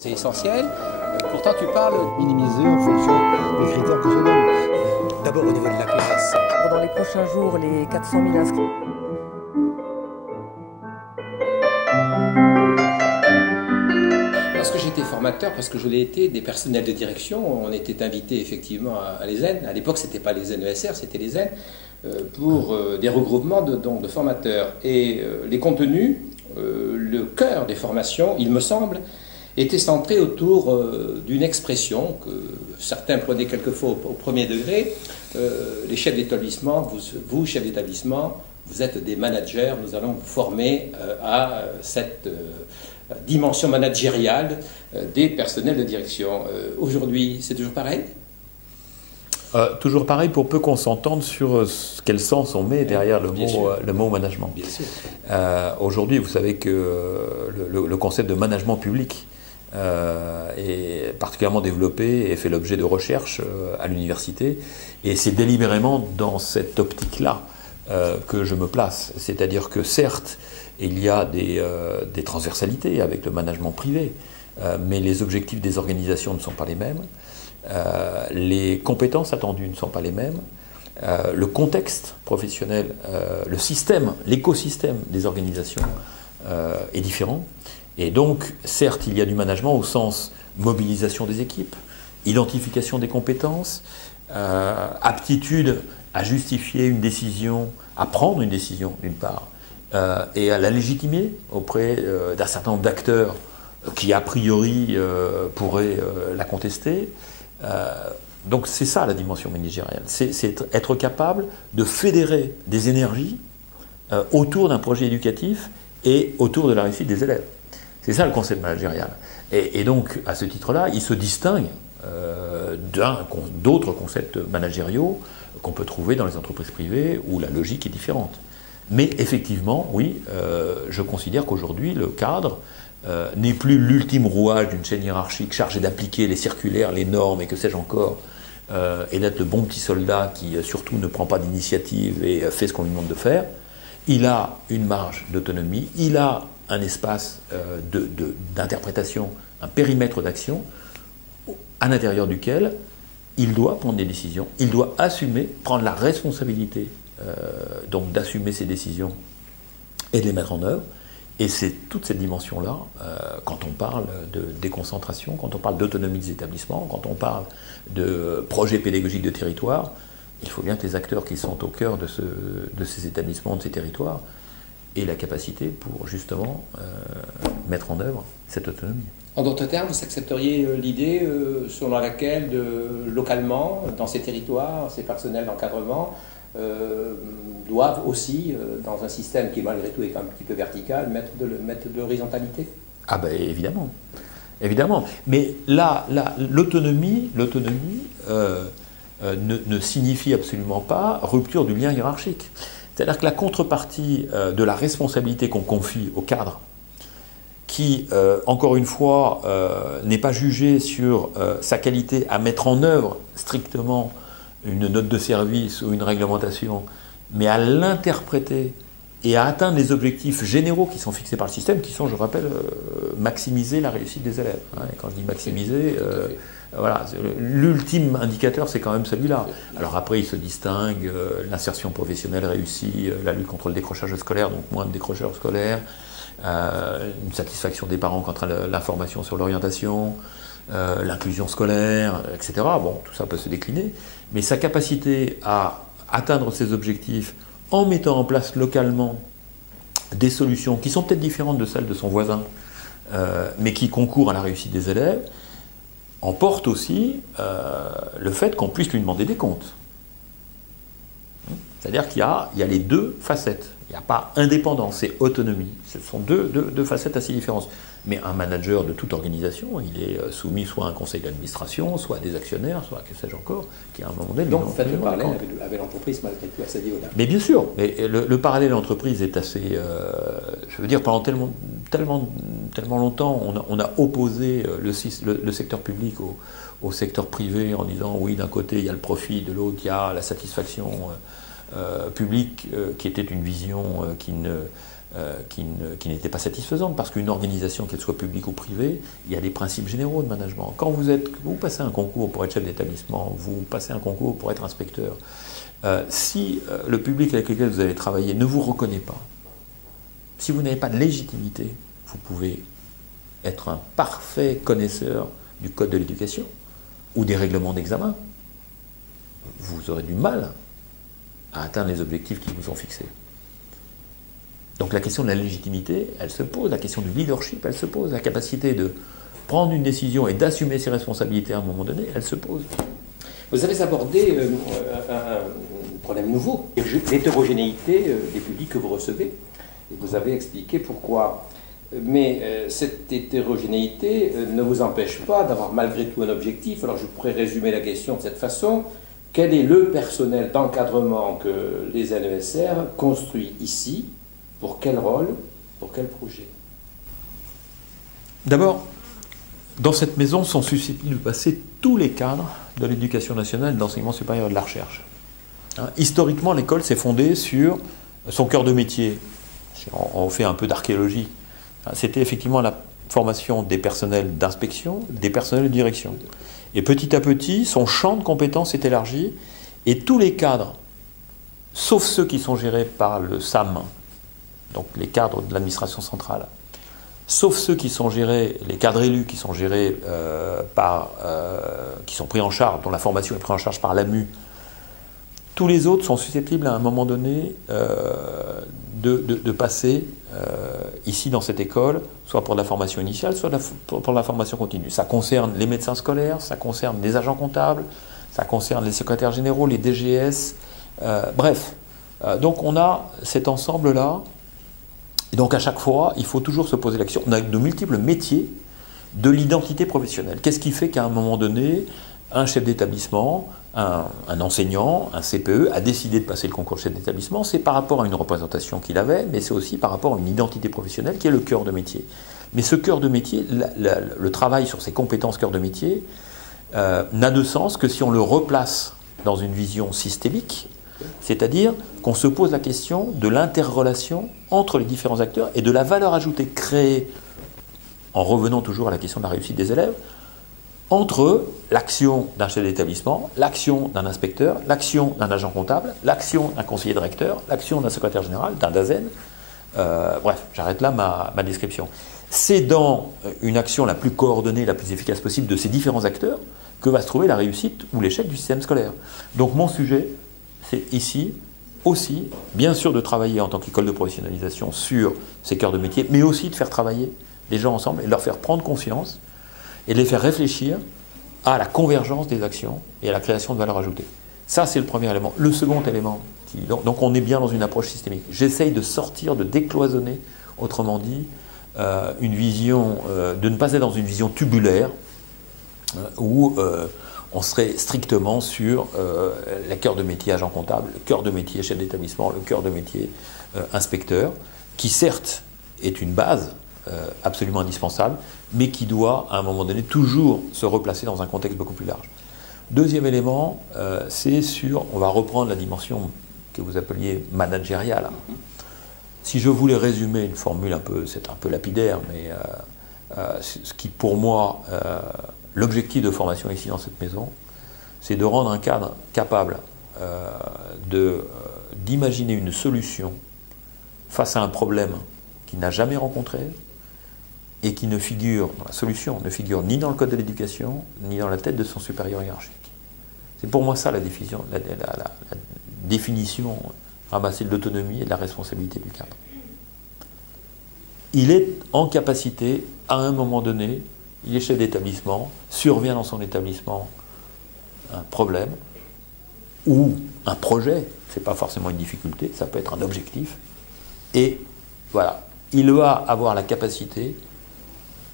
C'est essentiel. Pourtant, tu parles minimiser en fonction des critères que je donne. d'abord au niveau de la classe. Dans les prochains jours, les 400 000 inscrits. Lorsque j'étais formateur, parce que je l'ai été, des personnels de direction, on était invités effectivement à l'ESN. À l'époque, ce n'était pas les ESR, c'était les ESN, pour des regroupements de formateurs. Et les contenus, le cœur des formations, il me semble, était centré autour d'une expression que certains prenaient quelquefois au premier degré. Les chefs d'établissement, vous chefs d'établissement, vous êtes des managers, nous allons vous former à cette dimension managériale des personnels de direction. Aujourd'hui, c'est toujours pareil ? Toujours pareil, pour peu qu'on s'entende sur quel sens on met derrière le mot management. Bien sûr. Aujourd'hui, vous savez que le concept de management public est particulièrement développé et fait l'objet de recherches à l'université. Et c'est délibérément dans cette optique-là que je me place. C'est-à-dire que certes, il y a des transversalités avec le management privé, mais les objectifs des organisations ne sont pas les mêmes. Les compétences attendues ne sont pas les mêmes. Le contexte professionnel, le système, l'écosystème des organisations est différent. Et donc, certes, il y a du management au sens mobilisation des équipes, identification des compétences, aptitude à justifier une décision, à prendre une décision d'une part, et à la légitimer auprès d'un certain nombre d'acteurs qui a priori pourraient la contester. Donc c'est ça la dimension managériale, c'est être capable de fédérer des énergies autour d'un projet éducatif et autour de la réussite des élèves. C'est ça le concept managérial. Et donc, à ce titre-là, il se distingue d'autres concepts managériaux qu'on peut trouver dans les entreprises privées où la logique est différente. Mais effectivement, oui, je considère qu'aujourd'hui, le cadre n'est plus l'ultime rouage d'une chaîne hiérarchique chargée d'appliquer les circulaires, les normes et que sais-je encore, et d'être le bon petit soldat qui surtout ne prend pas d'initiative et fait ce qu'on lui demande de faire. Il a une marge d'autonomie, il a un espace d'interprétation, un périmètre d'action à l'intérieur duquel il doit prendre des décisions, il doit assumer, prendre la responsabilité donc d'assumer ses décisions et de les mettre en œuvre. Et c'est toute cette dimension-là, quand on parle de déconcentration, quand on parle d'autonomie des établissements, quand on parle de projets pédagogiques de territoire, il faut bien que les acteurs qui sont au cœur de ces établissements, de ces territoires, aient la capacité pour justement mettre en œuvre cette autonomie. En d'autres termes, vous accepteriez l'idée selon laquelle, localement, dans ces territoires, ces personnels d'encadrement doivent aussi, dans un système qui malgré tout est un petit peu vertical, mettre de l'horizontalité? Ah ben évidemment, évidemment. Mais là l'autonomie ne signifie absolument pas rupture du lien hiérarchique. C'est-à-dire que la contrepartie de la responsabilité qu'on confie au cadre, qui, encore une fois, n'est pas jugée sur sa qualité à mettre en œuvre strictement une note de service ou une réglementation, mais à l'interpréter et à atteindre les objectifs généraux qui sont fixés par le système, qui sont, je rappelle, maximiser la réussite des élèves. Et quand je dis maximiser, voilà, l'ultime indicateur, c'est quand même celui-là. Alors après, il se distingue l'insertion professionnelle réussie, la lutte contre le décrochage scolaire, donc moins de décrocheurs scolaires, une satisfaction des parents quant à l'information sur l'orientation, l'inclusion scolaire, etc. Bon, tout ça peut se décliner, mais sa capacité à atteindre ses objectifs en mettant en place localement des solutions qui sont peut-être différentes de celles de son voisin, mais qui concourent à la réussite des élèves, emporte aussi le fait qu'on puisse lui demander des comptes. C'est-à-dire qu'il y a les deux facettes. Il n'y a pas indépendance et autonomie. Ce sont deux facettes assez différentes. Mais un manager de toute organisation, il est soumis soit à un conseil d'administration, soit à des actionnaires, soit à que sais-je encore, qui à un moment donné... Donc vous faites le parallèle avec l'entreprise malgré tout à ce niveau-là. Mais bien sûr, mais le parallèle d'entreprise est assez... je veux dire, pendant tellement longtemps, on a opposé le secteur public au secteur privé en disant, oui, d'un côté, il y a le profit, de l'autre, il y a la satisfaction publique, qui était une vision qui ne qui n'était pas satisfaisante, parce qu'une organisation, qu'elle soit publique ou privée, il y a des principes généraux de management. Quand vous passez un concours pour être chef d'établissement, vous passez un concours pour être inspecteur, si le public avec lequel vous allez travailler ne vous reconnaît pas, si vous n'avez pas de légitimité, vous pouvez être un parfait connaisseur du code de l'éducation ou des règlements d'examen. Vous aurez du mal à atteindre les objectifs qui vous sont fixés. Donc la question de la légitimité, elle se pose, la question du leadership, elle se pose, la capacité de prendre une décision et d'assumer ses responsabilités à un moment donné, elle se pose. Vous avez abordé un problème nouveau, l'hétérogénéité des publics que vous recevez. Et vous avez expliqué pourquoi. Mais cette hétérogénéité ne vous empêche pas d'avoir malgré tout un objectif. Alors je pourrais résumer la question de cette façon. Quel est le personnel d'encadrement que les NESR construit ici? Pour quel rôle? Pour quel projet? D'abord, dans cette maison sont susceptibles de passer tous les cadres de l'éducation nationale, de l'enseignement supérieur et de la recherche. Historiquement, l'école s'est fondée sur son cœur de métier. Si on fait un peu d'archéologie, c'était effectivement la formation des personnels d'inspection, des personnels de direction. Et petit à petit, son champ de compétences s'est élargi et tous les cadres, sauf ceux qui sont gérés par le SAM, donc les cadres de l'administration centrale, sauf ceux qui sont gérés, les cadres élus qui sont gérés qui sont pris en charge, dont la formation est prise en charge par l'AMU, tous les autres sont susceptibles à un moment donné de passer ici dans cette école, soit pour de la formation initiale, soit pour la formation continue. Ça concerne les médecins scolaires, ça concerne les agents comptables, ça concerne les secrétaires généraux, les DGS, bref. Donc on a cet ensemble-là, et donc à chaque fois, il faut toujours se poser la question. On a de multiples métiers de l'identité professionnelle. Qu'est-ce qui fait qu'à un moment donné, un chef d'établissement, un enseignant, un CPE a décidé de passer le concours de chef d'établissement? C'est par rapport à une représentation qu'il avait, mais c'est aussi par rapport à une identité professionnelle qui est le cœur de métier. Mais ce cœur de métier, le travail sur ces compétences cœur de métier, n'a de sens que si on le replace dans une vision systémique, c'est-à-dire qu'on se pose la question de l'interrelation entre les différents acteurs et de la valeur ajoutée créée, en revenant toujours à la question de la réussite des élèves, entre l'action d'un chef d'établissement, l'action d'un inspecteur, l'action d'un agent comptable, l'action d'un conseiller directeur, l'action d'un secrétaire général, d'un DAZEN. Bref, j'arrête là ma description. C'est dans une action la plus coordonnée, la plus efficace possible de ces différents acteurs que va se trouver la réussite ou l'échec du système scolaire. Donc mon sujet, c'est ici aussi, bien sûr, de travailler en tant qu'école de professionnalisation sur ces cœurs de métier, mais aussi de faire travailler les gens ensemble et de leur faire prendre conscience et de les faire réfléchir à la convergence des actions et à la création de valeur ajoutée. Ça, c'est le premier élément. Le second élément, donc on est bien dans une approche systémique. J'essaye de sortir, de décloisonner, autrement dit, une vision, de ne pas être dans une vision tubulaire où on serait strictement sur le cœur de métier agent comptable, le cœur de métier chef d'établissement, le cœur de métier inspecteur, qui certes est une base absolument indispensable, mais qui doit, à un moment donné, toujours se replacer dans un contexte beaucoup plus large. Deuxième élément, c'est sur, on va reprendre la dimension que vous appeliez managériale. Si je voulais résumer une formule c'est un peu lapidaire, mais ce qui pour moi, l'objectif de formation ici dans cette maison, c'est de rendre un cadre capable d'imaginer une solution face à un problème qu'il n'a jamais rencontré, et qui ne figure, la solution ne figure ni dans le code de l'éducation, ni dans la tête de son supérieur hiérarchique. C'est pour moi ça la définition ramassée de l'autonomie et de la responsabilité du cadre. Il est en capacité, à un moment donné, il est chef d'établissement, survient dans son établissement un problème, ou un projet, ce n'est pas forcément une difficulté, ça peut être un objectif, et voilà, il va avoir la capacité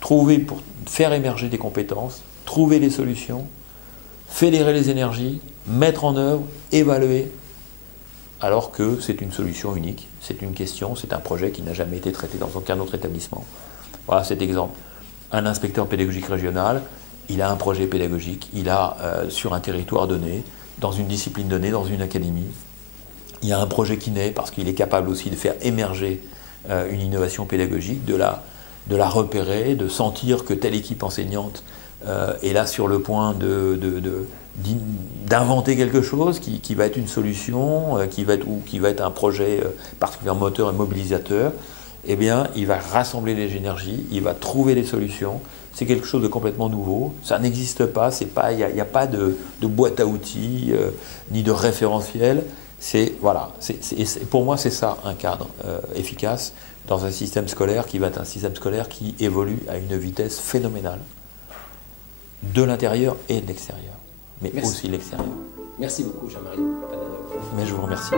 trouver pour faire émerger des compétences, trouver des solutions, fédérer les énergies, mettre en œuvre, évaluer, alors que c'est une solution unique, c'est une question, c'est un projet qui n'a jamais été traité dans aucun autre établissement. Voilà cet exemple. Un inspecteur pédagogique régional, il a un projet pédagogique, il a sur un territoire donné, dans une discipline donnée, dans une académie, il y a un projet qui naît parce qu'il est capable aussi de faire émerger une innovation pédagogique, de la repérer, de sentir que telle équipe enseignante est là sur le point d'inventer quelque chose qui va être une solution, qui va être un projet particulièrement moteur et mobilisateur. Eh bien, il va rassembler les énergies, il va trouver des solutions. C'est quelque chose de complètement nouveau. Ça n'existe pas. Il n'y a pas de boîte à outils ni de référentiel. Pour moi, c'est ça un cadre efficace dans un système scolaire qui va être un système scolaire qui évolue à une vitesse phénoménale, de l'intérieur et de l'extérieur, mais aussi de l'extérieur. Merci beaucoup, Jean-Marie. Mais je vous remercie.